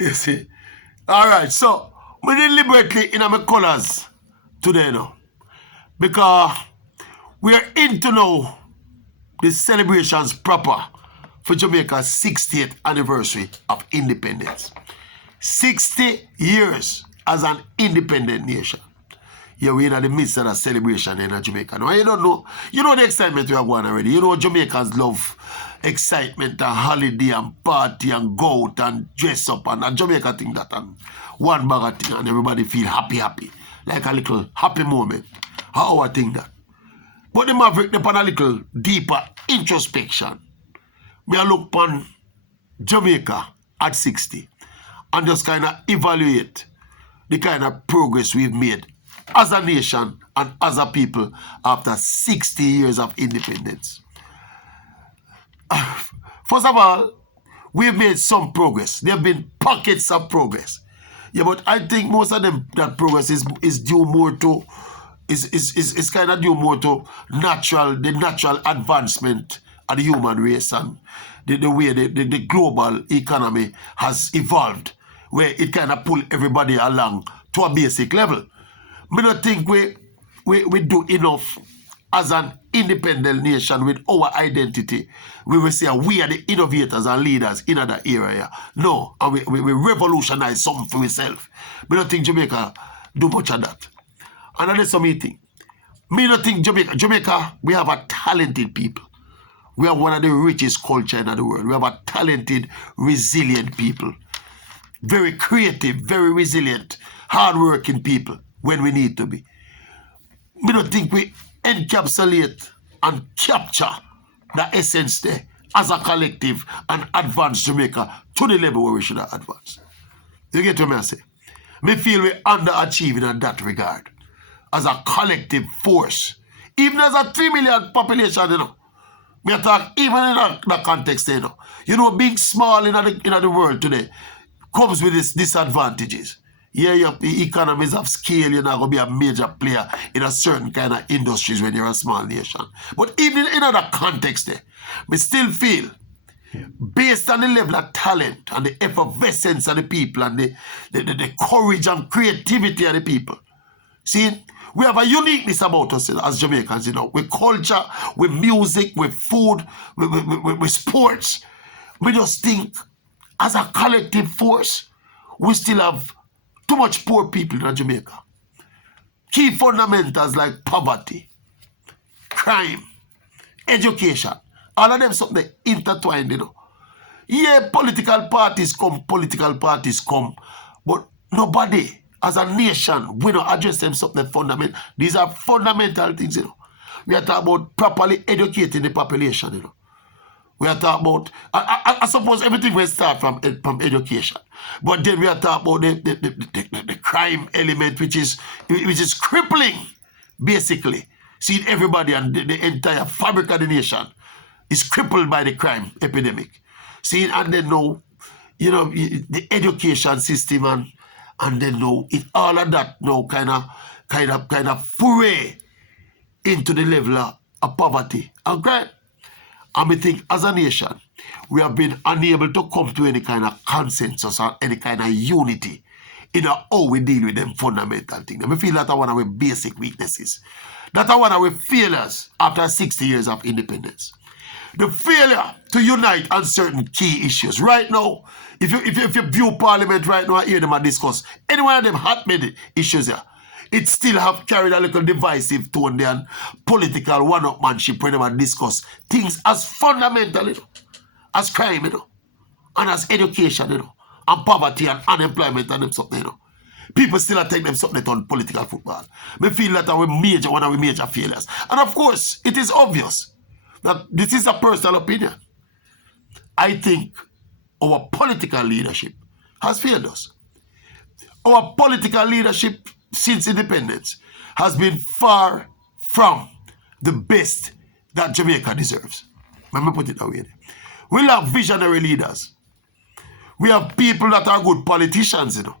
You see? All right, so we deliberately in my colors today now because we are into now the celebrations proper for Jamaica's 60th anniversary of independence. 60 years as an independent nation. Yeah, we're in the midst of a celebration in Jamaica. Now, you don't know, you know the excitement we are going already. You know Jamaicans love excitement and holiday and party and go out and dress up and Jamaica think that and one bag of thing and everybody feel happy. Like a little happy moment. How I think that. But the maverick upon a little deeper introspection. We are look upon Jamaica at 60 and just kind of evaluate the kind of progress we've made as a nation and as a people after 60 years of independence. First of all, we've made some progress. There have been pockets of progress. Yeah, but I think most of them that progress is due more to is kind of due more to the natural advancement of the human race and the way the global economy has evolved, where it kind of pull everybody along to a basic level. I don't think we do enough as an independent nation with our identity. We will say we are the innovators and leaders in that area. No, and we revolutionize something for ourselves. I don't think Jamaica do much of that. And that's some thing. I don't think Jamaica, we have a talented people. We are one of the richest cultures in the world. We have a talented, resilient people. Very creative, very resilient, hardworking people when we need to be. I don't think we encapsulate and capture the essence there as a collective and advance Jamaica to the level where we should have advanced. You get what I say? I feel we're underachieving in that regard as a collective force. Even as a 3 million population, you know. We talk even in that context, you know. You know, being small in the world today comes with its disadvantages. Yeah, your economies of scale, you're not going to be a major player in a certain kind of industries when you're a small nation. But even in that context there, we still feel, based on the level of talent and the effervescence of the people and the courage and creativity of the people, see, we have a uniqueness about us as Jamaicans, you know, with culture, with music, with food, with sports. We just think, as a collective force, we still have too much poor people in Jamaica. Key fundamentals like poverty, crime, education, all of them something intertwined, you know. Yeah, political parties come, but nobody, as a nation, we don't address them something fundamental. These are fundamental things, you know. We are talking about properly educating the population, you know. We are talking about, I suppose everything will start from education. But then we are talking about the crime element, which is crippling, basically. See, everybody and the entire fabric of the nation is crippled by the crime epidemic. See, and then now, you know, the education system and then now, all of that now kind of foray into the level of poverty and crime. And we think as a nation, we have been unable to come to any kind of consensus or any kind of unity in how we deal with them fundamental things. And we feel that are one of our basic weaknesses. That are one of our failures after 60 years of independence. The failure to unite on certain key issues. Right now, if you view Parliament right now, I hear them discuss any one of them hot-made issues here. It still have carried a little divisive tone there and political one-upmanship when they discuss things as fundamental, you know, as crime, you know, and as education, you know, and poverty and unemployment and them something, you know. People still take them something on political football. We feel that one of our major failures. And of course, it is obvious that this is a personal opinion. I think our political leadership has failed us. Our political leadership since independence has been far from the best that Jamaica deserves. Let me put it that way. We have visionary leaders. We have people that are good politicians, you know.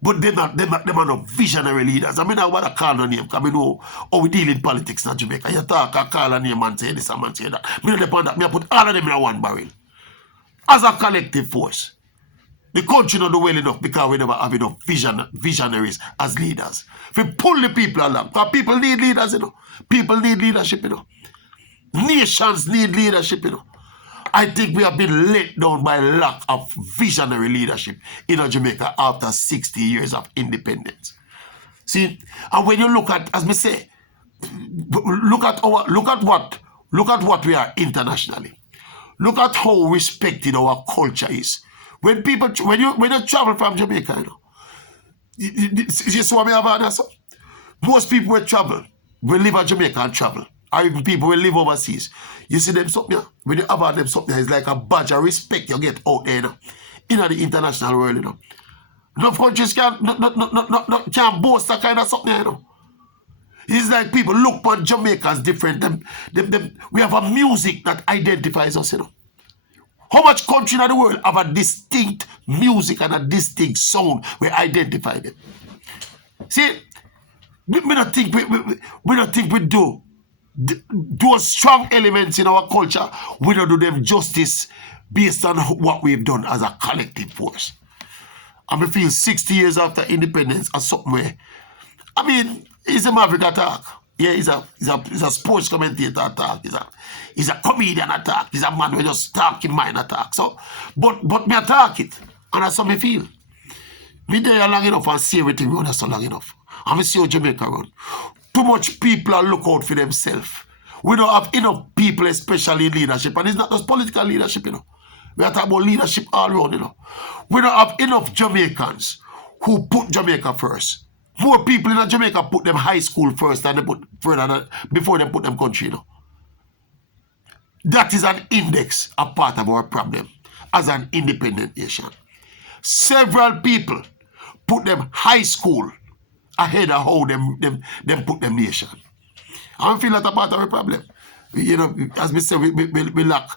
But they're not visionary leaders. I mean, I want to call a name because I know how we deal in politics in Jamaica. You talk, I call a name and say this and man say that. I put all of them in one barrel. As a collective force. The country not do well enough because we never have enough visionaries as leaders. If we pull the people along, because people need leaders, you know. People need leadership, you know. Nations need leadership, you know. I think we have been let down by lack of visionary leadership in Jamaica after 60 years of independence. See, and when you look at, as me say, look at what we are internationally. Look at how respected our culture is. When you travel from Jamaica, you know, you saw me have answer. Most people will travel, will live in Jamaica and travel. Or even people will live overseas. You see them something, when you have them something, it's like a badge of respect you get out there, you know, in the international world, you know. No countries can't boast that kind of something, you know. It's like people look upon Jamaica as different. We have a music that identifies us, you know. How much country in the world have a distinct music and a distinct sound we identify them? See, we don't think we do those strong elements in our culture. We don't do them justice based on what we've done as a collective force. And I feel 60 years after independence or something where, I mean, it's a Maverick attack. Yeah, he's a sports commentator attack. He's a comedian attack. He's a man who just talk in mind attack. So, but me attack it. And that's how me feel. Me there long enough and see everything we understand long enough. And me see how Jamaica run. Too much people are look out for themselves. We don't have enough people, especially in leadership. And it's not just political leadership, you know. We are talking about leadership all around, you know. We don't have enough Jamaicans who put Jamaica first. More people in Jamaica put them high school first than they put further before they put them country, you know. That is an index, a part of our problem as an independent nation. Several people put them high school ahead of how them put them nation. I feel that a part of our problem. You know, as we said, we lack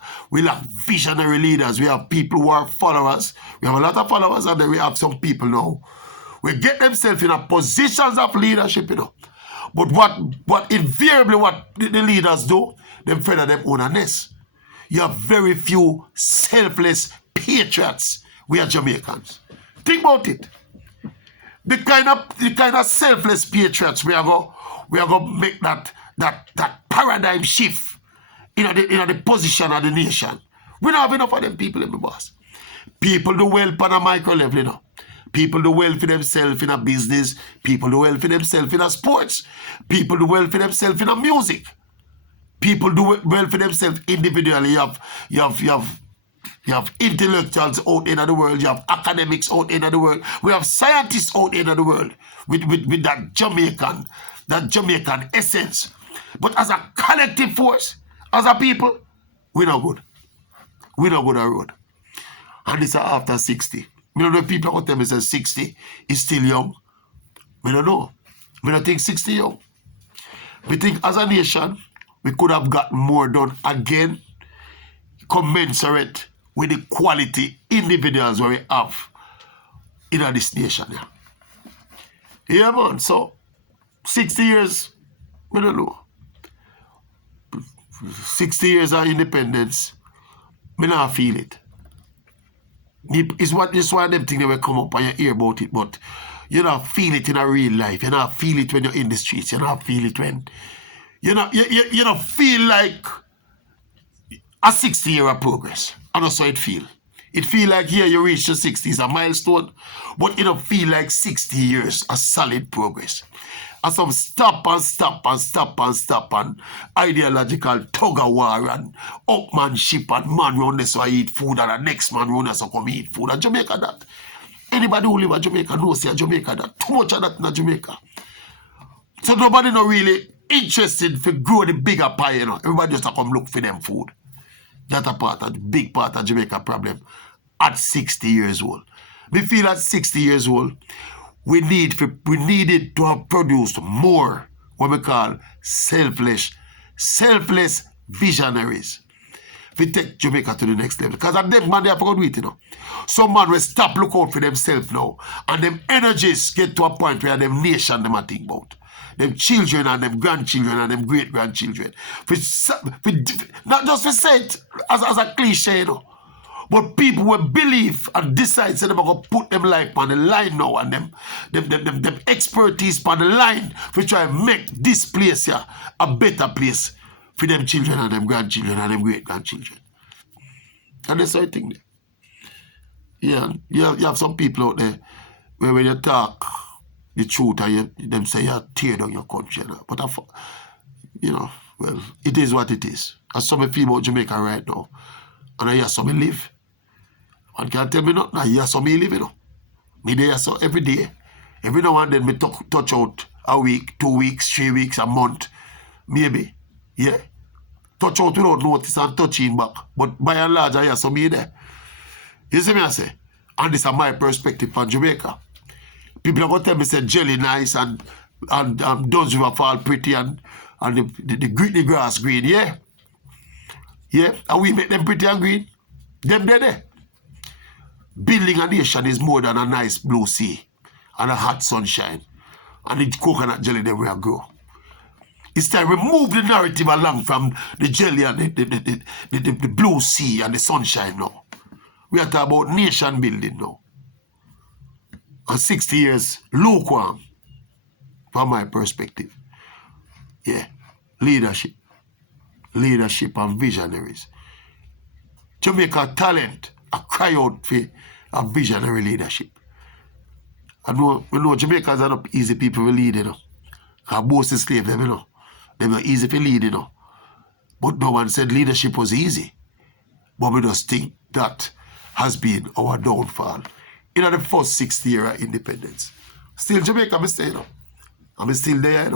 visionary leaders. We have people who are followers. We have a lot of followers, and then we have some people now. We get themselves in a positions of leadership, you know. But what invariably what the leaders do, them feather them own a nest. You have very few selfless patriots. We are Jamaicans. Think about it. The kind of selfless patriots we are going to make that paradigm shift in the position of the nation. We don't have enough of them people in the boss. People do well on a micro level, you know. People do well for themselves in a business. People do well for themselves in a sports. People do well for themselves in a music. People do well for themselves individually. You have intellectuals out in the world. You have academics out in the world. We have scientists out in the world with that Jamaican essence. But as a collective force, as a people, we're not good. We're not good at road. And it's after 60. We don't know if people out there me say 60 is still young. We don't know. We don't think 60 young. We think as a nation, we could have gotten more done again, commensurate with the quality individuals where we have in this nation. Yeah, man. So, 60 years, we don't know. 60 years of independence, we not feel it. It's one of them things that will come up and you hear about it, but you don't feel it in a real life. You don't feel it when you're in the streets. You don't feel it when you don't feel like a 60-year of progress. And that's how it feel. It feel like here you reach the 60s, a milestone, but it don't feel like 60 years of solid progress. And some stop and ideological tug of war and upmanship and man round this so eat food and the next man round this so come eat food. And Jamaica that. Anybody who live in Jamaica knows say Jamaica that. Too much of that in Jamaica. So nobody not really interested to grow the bigger pie, you know. Everybody just come look for them food. That's a part of the big part of Jamaica problem at 60 years old. We feel at 60 years old, we needed to have produced more what we call selfless visionaries. We take Jamaica to the next level. Because at them man, they have to do it, you know. Some man will stop look out for themselves now. And them energies get to a point where them nation them a think about. Them children and them grandchildren and them great-grandchildren. Not just to say it as a cliche, you know. But people will believe and decide that they're going to put them life on the line now and them expertise on the line to try and make this place here a better place for them children and them grandchildren and them great-grandchildren. And that's how I think. Yeah, you have some people out there where when you talk the truth and them say you tear down your country. But, well, it is what it is. As some feel about Jamaica right now, and I hear some live. One can't tell me nothing. I hear some live, Me there so every day. Every now and then me touch out a week, 2 weeks, 3 weeks, a month. Maybe. Yeah. Touch out without notice and touching back. But by and large, I hear some there. You see me I say? And this is my perspective on Jamaica. People are going to tell me say jelly nice and Duns River fall pretty and the grass green, yeah? Yeah? And we make them pretty and green. Them there. Building a nation is more than a nice blue sea and a hot sunshine. And the coconut jelly them will grow. It's time to remove the narrative along from the jelly and the blue sea and the sunshine now. We are talking about nation building now. And 60 years, lukewarm, from my perspective. Yeah. Leadership and visionaries. Jamaica talent, a cry out for a visionary leadership. I know Jamaicans are not easy people to lead, Because most of slaves, them, They're not easy to lead, But no one said leadership was easy. But we just think that has been our downfall in the first 60 years of independence. Still Jamaica, I'm still there,